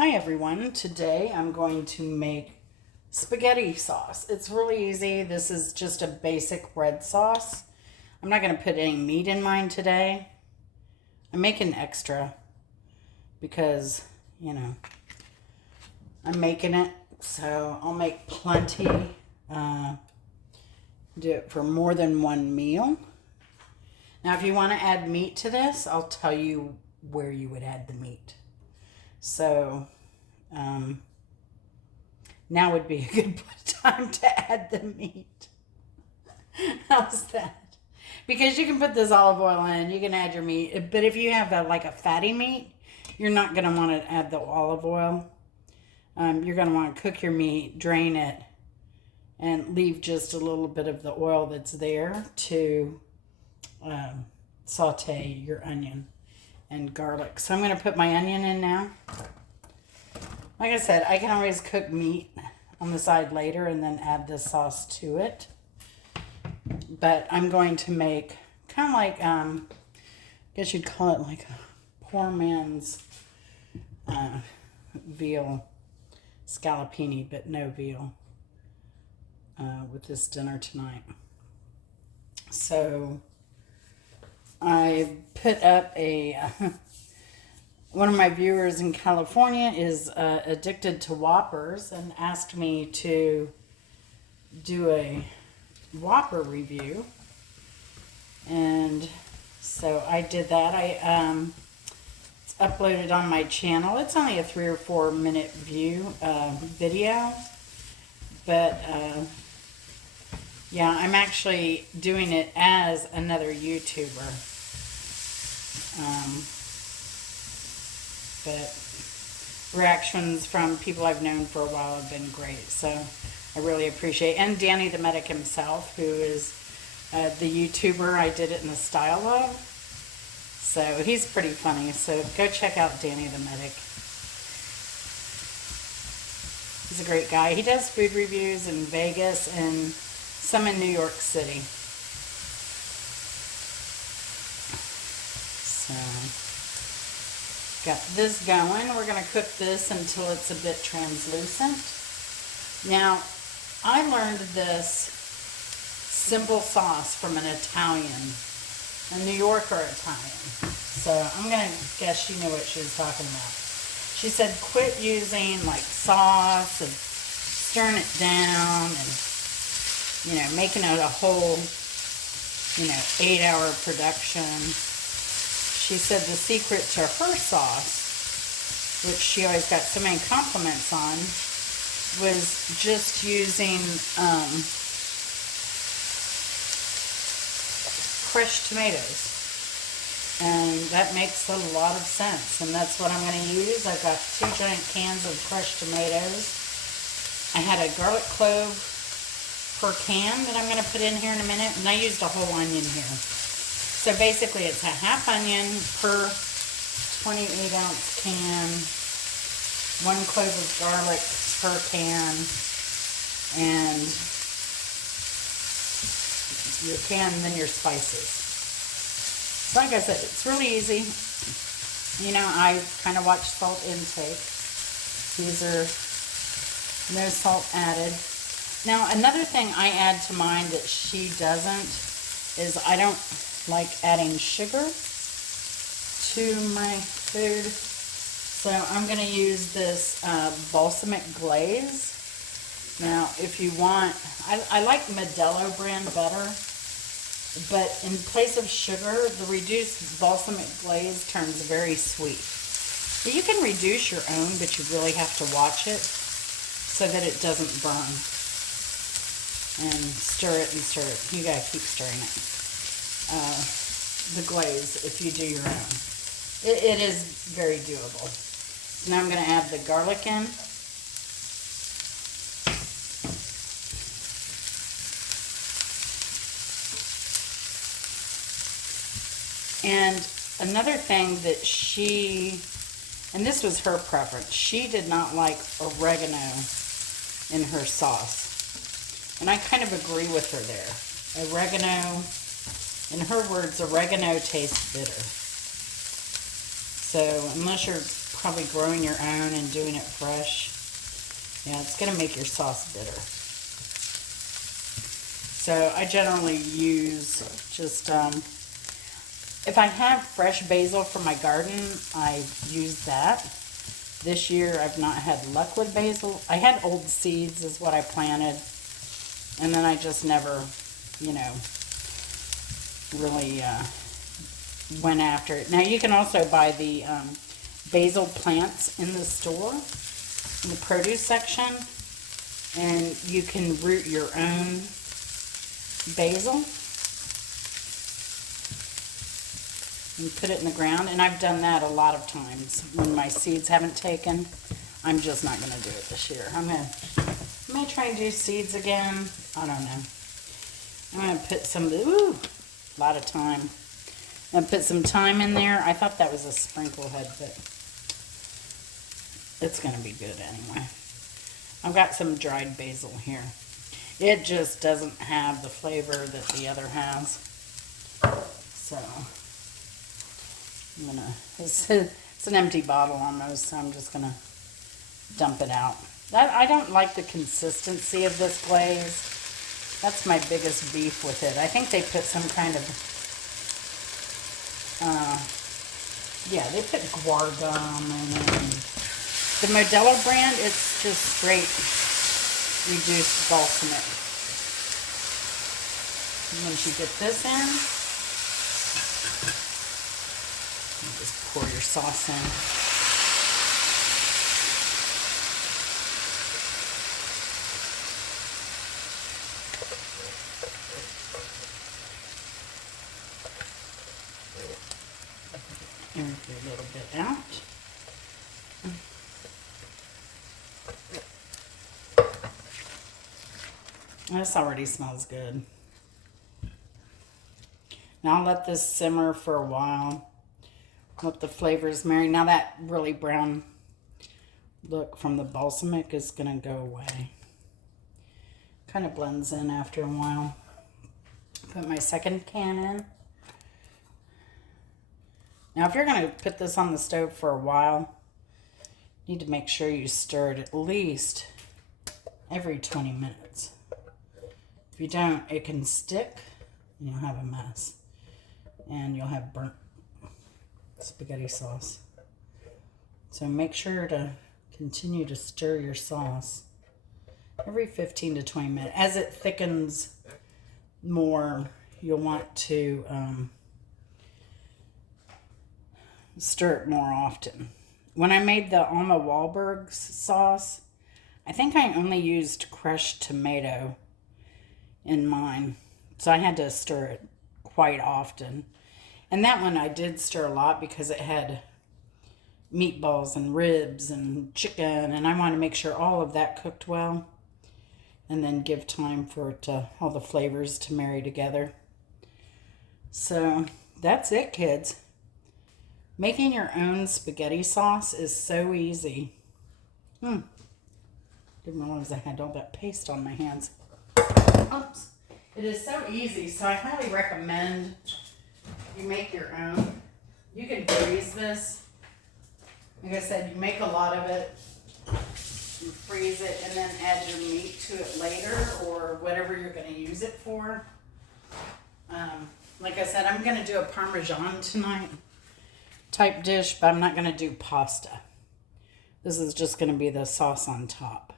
Hi everyone, today I'm going to make spaghetti sauce. It's really easy. This is just a basic red sauce. I'm not going to put any meat in mine today. I'm making extra because, I'm making it, so I'll make plenty. Do it for more than one meal. Now if you want to add meat to this, I'll tell you where you would add the meat. So, now would be a good time to add the meat. How's that? Because you can put this olive oil in, you can add your meat. But if you have a fatty meat, you're not going to want to add the olive oil. You're going to want to cook your meat, drain it, and leave just a little bit of the oil that's there to saute your onion and garlic. So I'm going to put my onion in now. Like I said, I can always cook meat on the side later and then add this sauce to it. But I'm going to make kind of like, I guess you'd call it like a poor man's veal scallopini, but no veal with this dinner tonight. So I put up one of my viewers in California is addicted to Whoppers and asked me to do a Whopper review. And so I did that. It's uploaded on my channel. It's only a 3 or 4 minute video. But yeah, I'm actually doing it as another YouTuber. But reactions from people I've known for a while have been great, so I really appreciate it. And Danny the Medic himself, who is the YouTuber I did it in the style of. So he's pretty funny, so go check out Danny the Medic. He's a great guy. He does food reviews in Vegas and some in New York City. So got this going. We're going to cook this until it's a bit translucent. Now, I learned this simple sauce from an Italian, a New Yorker Italian. So I'm going to guess she knew what she was talking about. She said quit using like sauce and stirring it down and, making it a whole, 8-hour production. She said the secret to her sauce, which she always got so many compliments on, was just using crushed tomatoes. And that makes a lot of sense. And that's what I'm going to use. I've got 2 giant cans of crushed tomatoes. I had a garlic clove per can that I'm going to put in here in a minute. And I used a whole onion here. So basically it's a half onion per 28-ounce can, 1 clove of garlic per can, and your can, and then your spices. So like I said, it's really easy. I kind of watch salt intake. These are no salt added. Now another thing I add to mine that she doesn't is I don't like adding sugar to my food. So I'm going to use this balsamic glaze. Now if you want, I like Modelo brand better, but in place of sugar, the reduced balsamic glaze turns very sweet. But you can reduce your own, but you really have to watch it so that it doesn't burn. And stir it and stir it. You gotta keep stirring it. The glaze, if you do your own. It is very doable. So now I'm going to add the garlic in. And another thing that and this was her preference, she did not like oregano in her sauce. And I kind of agree with her there. Oregano, in her words, oregano tastes bitter. So unless you're probably growing your own and doing it fresh, yeah, it's going to make your sauce bitter. So I generally use just, if I have fresh basil from my garden, I use that. This year I've not had luck with basil. I had old seeds is what I planted, and then I just never, you know, really went after it. Now you can also buy the basil plants in the store, in the produce section, and you can root your own basil and put it in the ground. And I've done that a lot of times when my seeds haven't taken. I'm just not going to do it this year. I'm gonna try and do seeds again. I don't know. I'm going to put some, ooh, a lot of thyme. I'm going to put some thyme in there. I thought that was a sprinkle head, but it's going to be good anyway. I've got some dried basil here. It just doesn't have the flavor that the other has. So, I'm going to, it's an empty bottle almost, so I'm just going to dump it out. I don't like the consistency of this glaze. That's my biggest beef with it. I think they put some kind of, yeah, they put guar gum and the Modelo brand, it's just straight reduced balsamic. And once you get this in, you just pour your sauce in. Empty a little bit out. This already smells good. Now I'll let this simmer for a while. Let the flavors marinate. Now that really brown look from the balsamic is going to go away. Kind of blends in after a while. Put my second can in. Now if you're going to put this on the stove for a while, you need to make sure you stir it at least every 20 minutes. If you don't, it can stick and you'll have a mess. And you'll have burnt spaghetti sauce. So make sure to continue to stir your sauce every 15 to 20 minutes. As it thickens more, you'll want to stir it more often. When I made the Alma Wahlberg's sauce, I think I only used crushed tomato in mine. So I had to stir it quite often. And that one I did stir a lot because it had meatballs and ribs and chicken, and I want to make sure all of that cooked well and then give time for it to, all the flavors to marry together. So that's it, kids. Making your own spaghetti sauce is so easy. Didn't realize I had all that paste on my hands. Oops. It is so easy, so I highly recommend you make your own. You can freeze this. Like I said, you make a lot of it, you freeze it, and then add your meat to it later or whatever you're going to use it for. Like I said, I'm going to do a Parmesan tonight type dish, but I'm not going to do pasta. This is just going to be the sauce on top.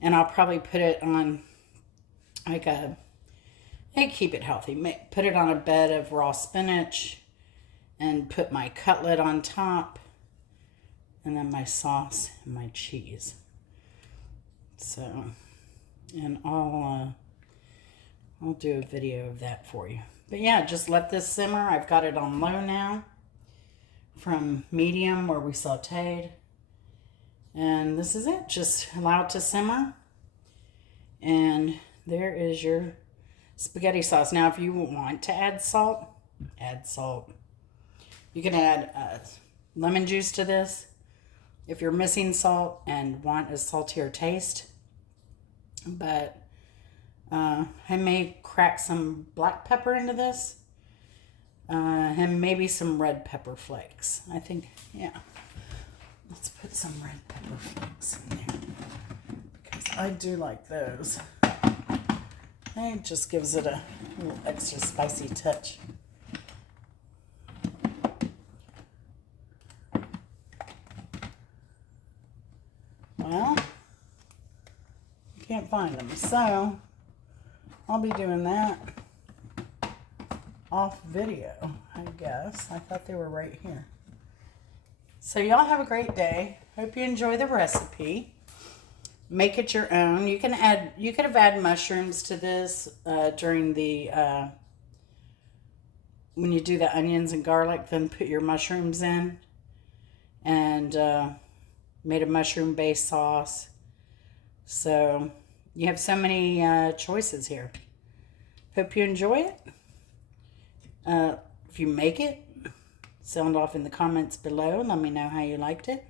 And I'll probably put it on like a, hey, keep it healthy. Put it on a bed of raw spinach and put my cutlet on top and then my sauce and my cheese. So, and I'll do a video of that for you. But yeah, just let this simmer. I've got it on low now from medium where we sauteed. And this is it. Just allow it to simmer. And there is your spaghetti sauce. Now, if you want to add salt, add salt. You can add lemon juice to this if you're missing salt and want a saltier taste. But I may crack some black pepper into this and maybe some red pepper flakes. I think, yeah. put some red pepper flakes in there because I do like those. It just gives it a little extra spicy touch. Well, I can't find them, so I'll be doing that off video, I guess. I thought they were right here. So y'all have a great day. Hope you enjoy the recipe. Make it your own. You could have added mushrooms to this during the when you do the onions and garlic, then put your mushrooms in and made a mushroom based sauce. So you have so many choices here. Hope you enjoy it. If you make it, sound off in the comments below. Let me know how you liked it.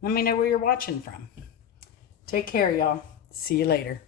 Let me know where you're watching from. Take care, y'all. See you later.